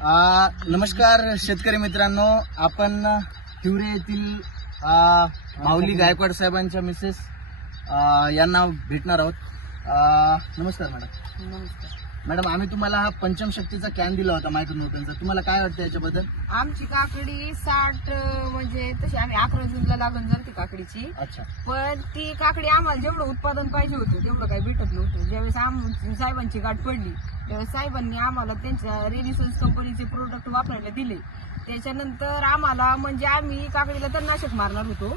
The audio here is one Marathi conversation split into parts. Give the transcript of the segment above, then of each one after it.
नमस्कार शेतकरी मित्रांनो, आपण हिवरे येथील माऊली गायकवाड साहेबांच्या मिसेस यांना भेटणार आहोत। नमस्कार मॅडम। नमस्कार मॅडम, आम्ही तुम्हाला हा पंचम शक्तीचा कॅन दिला होता मायक्रोन्यूट्रनचा, तुम्हाला काय वाटतं याच्याबद्दल? आमची काकडी 60 म्हणजे तशी आम्ही 11 जूनला लागण झाली काकडीची। अच्छा, पण ती काकडी आम्हाला जेवढं उत्पादन पाहिजे होतं तेवढं काही भेटत नव्हतं। ज्यावेळेस साहेबांची गाठ पडली त्यावेळेस साहेबांनी आम्हाला त्यांच्या रेनिसन्स कंपनीचे प्रोडक्ट वापरायला दिले। त्याच्यानंतर आम्हाला म्हणजे आम्ही काकडीला तर नाशक मारणार होतो,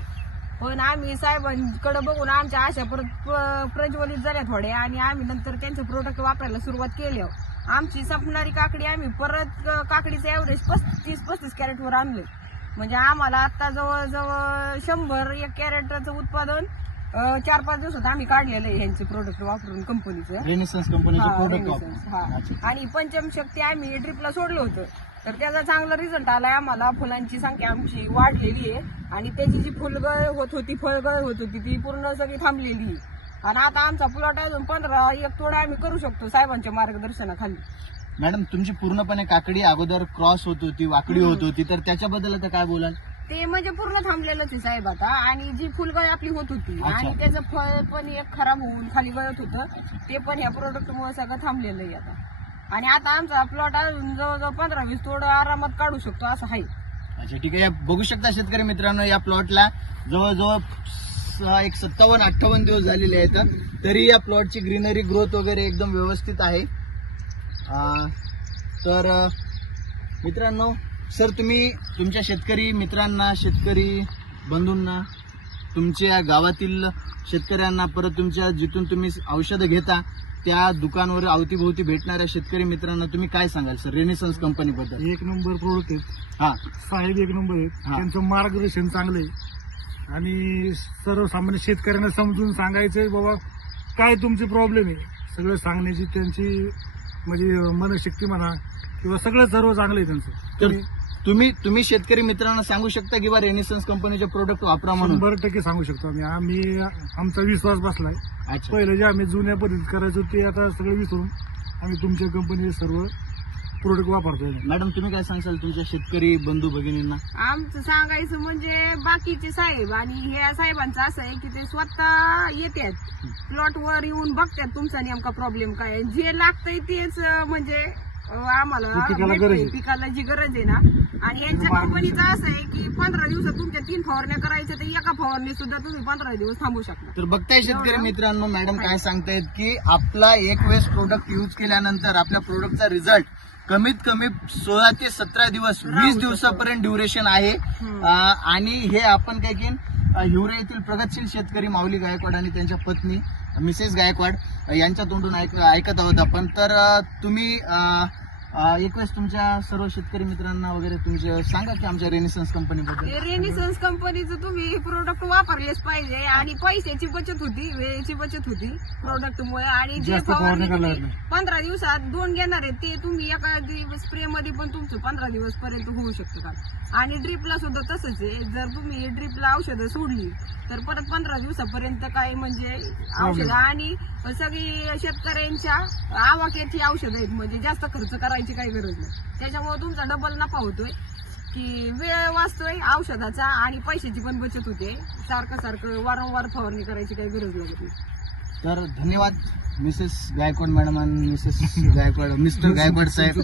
पण आम्ही साहेबांकडे बघून आमच्या आशा परत प्रज्वलित झाल्या थोड्या आणि आम्ही नंतर त्यांचे प्रोडक्ट वापरायला सुरुवात केली। आमची संपणारी काकडी आम्ही परत काकडीचं एव्हरेज 35 कॅरेटवर आणलं। म्हणजे आम्हाला आता जवळजवळ 101 कॅरेटचं उत्पादन 4-5 दिवसात आम्ही काढलेलं आहे ह्यांचे प्रोडक्ट वापरून कंपनीचं, रेनिसन्स कंपनीचे प्रोडक्ट वापरून। हा, आणि पंचम शक्ती आम्ही ड्रिपला सोडलं होतं तर त्याचा चांगला रिझल्ट आलाय आम्हाला। फुलांची संख्या आमची वाढलेली आहे आणि त्याची जी फुलगळ होत होती, फळगळ होत होती, ती पूर्ण सगळी थांबलेली आहे। आणि आता आमचा प्लॉट अजून 15-1 तोडा आम्ही करू शकतो साहेबांच्या मार्गदर्शनाखाली। मॅडम, तुमची पूर्णपणे काकडी अगोदर क्रॉस होत होती, वाकडी होत होती, तर त्याच्याबद्दल आता काय बोलाल? ते म्हणजे पूर्ण थांबलेलंच आहे साहेब आता। आणि जी फुलगळ आपली होत होती आणि त्याचं फळ पण एक खराब होऊन खाली गळत होतं, ते पण ह्या प्रोडक्टमुळे सगळं थांबलेलं आहे आता। आणि आता आमचा प्लॉट अजून जवळजवळ 15-20 तोड आरामात काढू शकतो असं आहे। अच्छा, ठीक आहे। बघू शकता शेतकरी मित्रांनो, या प्लॉटला जवळजवळ एक 57-58 दिवस झालेले आहेत, तरी या प्लॉटची ग्रीनरी ग्रोथ वगैरे एकदम व्यवस्थित आहे। तर मित्रांनो, सर तुम्ही तुमच्या शेतकरी मित्रांना, शेतकरी बंधूंना, तुमच्या गावातील शेतकऱ्यांना, परत तुमच्या जिथून तुम्ही औषधं घेता त्या दुकानावर अवतीभोवती भेटणाऱ्या शेतकरी मित्रांना तुम्ही काय सांगाल सर रेनिसन्स कंपनी बद्दल? एक नंबर प्रोडक्ट आहेत, हा साहेब एक नंबर आहेत, त्यांचं मार्गदर्शन चांगलं आहे आणि सर्वसामान्य शेतकऱ्यांना समजून सांगायचंय बाबा काय तुमचे प्रॉब्लेम आहे, सगळं सांगण्याची त्यांची म्हणजे मनशक्ती म्हणा किंवा सगळं सर्व चांगलं आहे त्यांचं। तर तुम्ही शेतकरी मित्रांना सांगू शकता की बा रेनिसन्स कंपनीचे प्रोडक्ट वापरा म्हणून? 100% सांगू शकतो आम्ही आमचा विश्वास बसलाय। पहिलं जे आम्ही जुन्या पद्धतीत करायचो ते आता सगळं विसरून आम्ही तुमच्या कंपनीचे सर्व प्रोडक्ट वापरतोय। मॅडम, तुम्ही काय सांगाल तुमच्या शेतकरी बंधू भगिनींना? आमचं सांगायचं म्हणजे बाकीचे साहेब आणि ह्या साहेबांचं असं आहे की ते स्वतः येतात प्लॉटवर येऊन बघतात तुमचा नेमका प्रॉब्लेम काय आहे, जे लागतंय तेच म्हणजे आम्हाला पिकाला जी गरज आहे ना। आणि यांच्या कंपनीचं असं आहे की 15 दिवसात तुमच्या 3 फवारण्या करायच्या, तर एका फवारणी सुद्धा तुम्ही 15 दिवस थांबू शकता। तर बघताय शेतकरी मित्रांनो, मॅडम काय सांगतायत की आपला एक वेळेस प्रोडक्ट यूज केल्यानंतर आपल्या प्रोडक्टचा रिझल्ट कमीत कमी 16 ते 17 दिवस 20 दिवसापर्यंत ड्युरेशन आहे। आणि हे आपण काय की हिवरे येथील प्रगतशील शेतकरी माऊली गायकवाड आणि त्यांच्या पत्नी मिसेस गायकवाड यांच्या तोंडून ऐकत आहोत आपण। तर तुम्ही एक वेळेस तुमच्या सर्व शेतकरी मित्रांना वगैरे तुमचे सांगा की आमच्या रेनिसन्स कंपनीबद्दल। रेनिसन्स कंपनीचं तुम्ही प्रोडक्ट वापरलेच पाहिजे आणि पैशाची बचत होती, वेळेची बचत होती प्रोडक्टमुळे। आणि जे फवारणी 15 दिवसात 2 घेणार आहे ते तुम्ही एका स्प्रे मध्ये पण तुमचं 15 दिवस पर्यंत होऊ शकतं का। आणि ड्रिपला सुद्धा तसंच आहे, जर तुम्ही ड्रिपला औषधं सोडली तर परत 15 दिवसापर्यंत काय म्हणजे औषधं आणि सगळी शेतकऱ्यांच्या आवाक्याची औषधं आहेत, म्हणजे जास्त खर्च करायची काही गरज नाही। त्याच्यामुळे तुमचा डबल नफा होतोय की वेळ वाचतोय औषधाचा आणि पैशाची पण बचत होते, सारखं वारंवार फवारणी करायची काही गरज लागत नाही। तर धन्यवाद मिसेस गायकवाड मॅडम आणि मिसेस गायकवाड, मिस्टर गायकवाड साहेब।